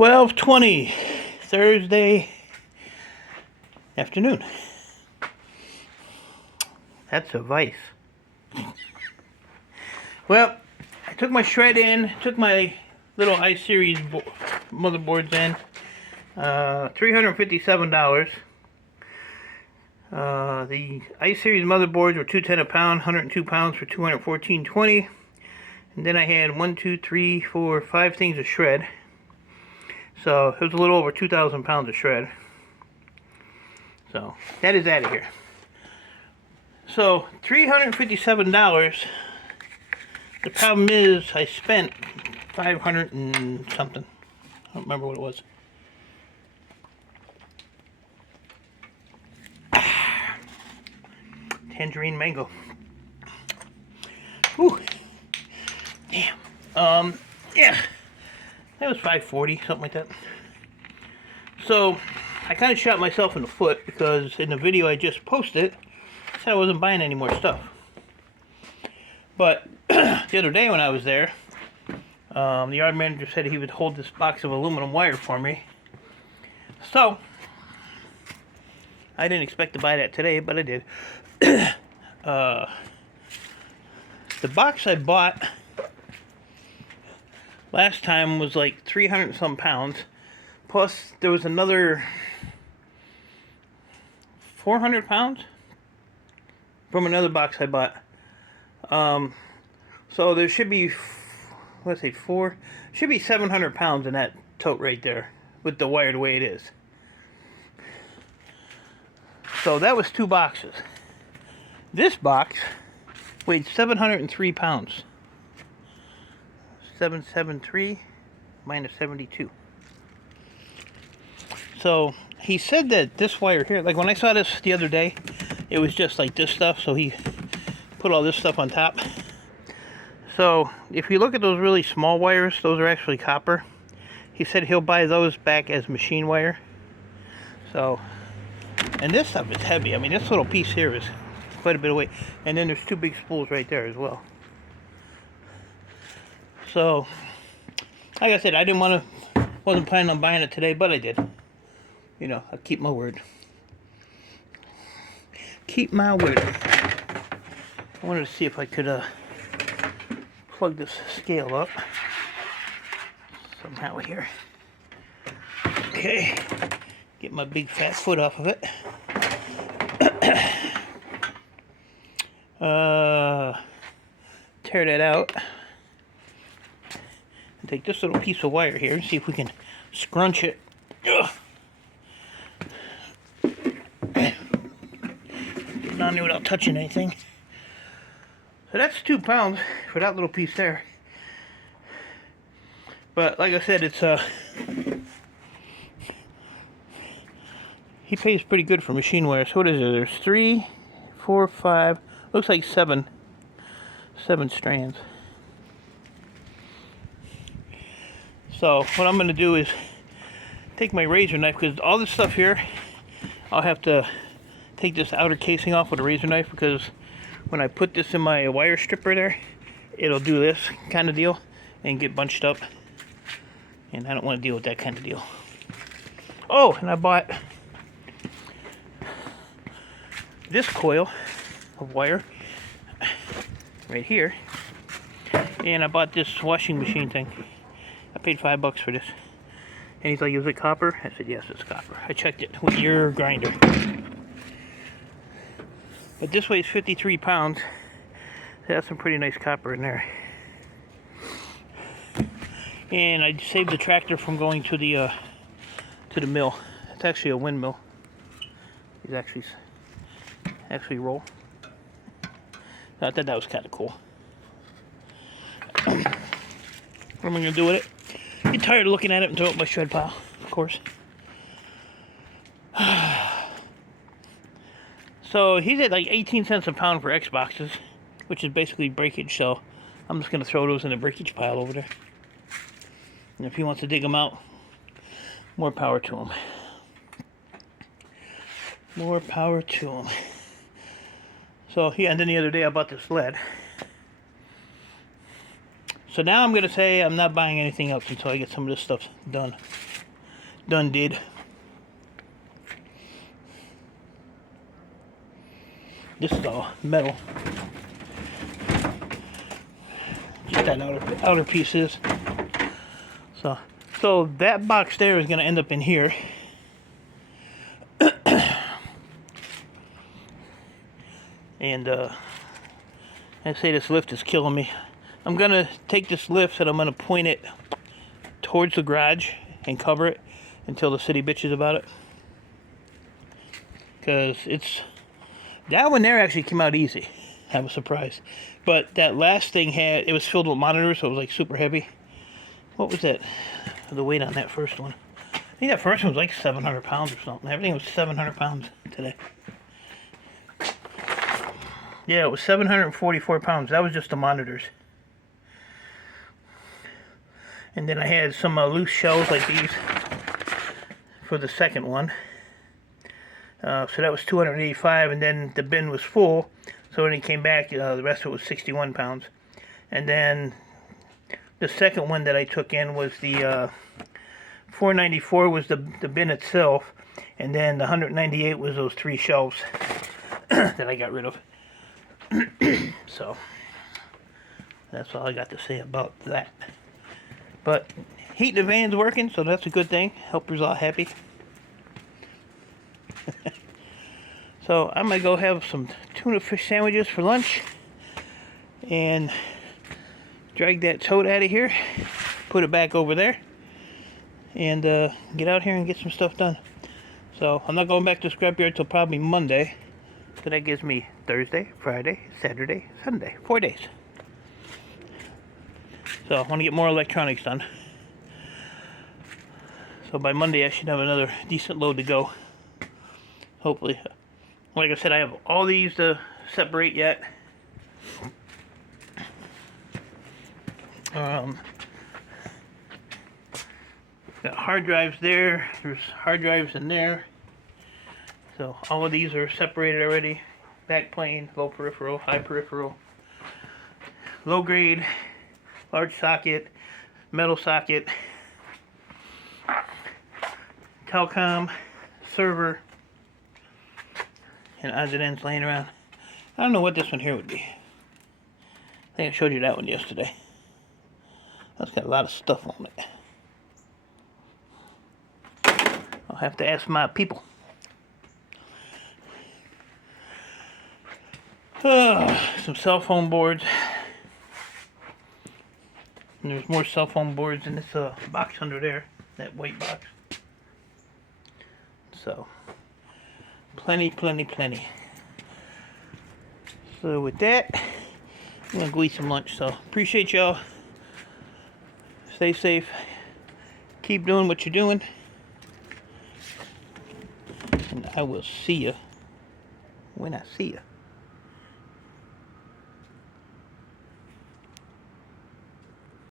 12:20 Thursday afternoon. That's a vice. Well, I took my shred in, took my little i-Series motherboards in. $357. The i-Series motherboards were $210 a pound, 102 pounds for $214.20. And then I had 1, 2, 3, 4, 5 things of shred. So it was a little over 2,000 pounds of shred. So that is out of here. So $357. The problem is I spent 500 and something. I don't remember what it was. Tangerine mango. Whew. Damn. Yeah. That was 540, something like that. So I kind of shot myself in the foot because in the video I just posted, I said I wasn't buying any more stuff. But the other day when I was there, the yard manager said he would hold this box of aluminum wire for me. So I didn't expect to buy that today, but I did. The box I bought last time was like 300 and some pounds. Plus there was another 400 pounds from another box I bought. So there should be, let's say should be 700 pounds in that tote right there with the wire the way it is. So that was 2 boxes. This box weighed 703 pounds. 773 minus 72. So he said that this wire here, like when I saw this the other day, it was just like this stuff, so he put all this stuff on top. So if you look at those really small wires, those are actually copper. He said he'll buy those back as machine wire. So, and this stuff is heavy. I mean, this little piece here is quite a bit of weight. And then there's 2 big spools right there as well. So, like I said, wasn't planning on buying it today, but I did. You know, I'll keep my word. Keep my word. I wanted to see if I could plug this scale up somehow here. Okay, get my big fat foot off of it. Tear that out and take this little piece of wire here and see if we can scrunch it. Getting on there without touching anything. So that's 2 pounds for that little piece there. But like I said, it's he pays pretty good for machine wire. So what is it? There's 3, 4, 5, looks like 7 strands. So what I'm going to do is take my razor knife, because all this stuff here, I'll have to take this outer casing off with a razor knife, because when I put this in my wire stripper there, it'll do this kind of deal and get bunched up. And I don't want to deal with that kind of deal. Oh, and I bought this coil of wire right here. And I bought this washing machine thing. I paid $5 for this. And he's like, is it copper? I said, yes, it's copper. I checked it with your grinder. But this weighs 53 pounds. That's some pretty nice copper in there. And I saved the tractor from going to the mill. It's actually a windmill. These actually roll. I thought that was kind of cool. What am I going to do with it? Get tired of looking at it and throw it in my shred pile, of course. So he's at like 18 cents a pound for Xboxes, which is basically breakage, so I'm just going to throw those in the breakage pile over there. And if he wants to dig them out, more power to him. More power to him. So yeah, and then the other day I bought this lead. So So now I'm going to say I'm not buying anything else until I get some of this stuff done. Done did. This is all metal. Just that outer pieces. So that box there is going to end up in here. And I say this lift is killing me. I'm going to take this lift and I'm going to point it towards the garage and cover it until the city bitches about it. Because that one there actually came out easy. I was surprised. But that last thing it was filled with monitors, so it was like super heavy. What was that? The weight on that first one. I think that first one was like 700 pounds or something. Everything was 700 pounds today. Yeah, it was 744 pounds. That was just the monitors. And then I had some loose shells like these for the second one. So that was 285, and then the bin was full. So when he came back, the rest of it was 61 pounds. And then the second one that I took in was the 494 was the bin itself. And then the 198 was those 3 shelves that I got rid of. So that's all I got to say about that. But heat in the van's working, so that's a good thing. Helper's all happy. So I'm gonna go have some tuna fish sandwiches for lunch and drag that tote out of here, put it back over there, and get out here and get some stuff done. So I'm not going back to the scrapyard till probably Monday. So that gives me Thursday, Friday, Saturday, Sunday, 4 days. So I want to get more electronics done. So by Monday I should have another decent load to go. Hopefully. Like I said, I have all these to separate yet. Got hard drives there. There's hard drives in there. So all of these are separated already. Back plane, low peripheral, high peripheral, low grade, large socket, metal socket, telecom, server, and odds and ends laying around. I don't know what this one here would be. I think I showed you that one yesterday. That's got a lot of stuff on it. I'll have to ask my people. Some cell phone boards. And there's more cell phone boards in this box under there, that white box. So, plenty. So with that, I'm gonna go eat some lunch. So appreciate y'all. Stay safe. Keep doing what you're doing. And I will see you when I see you.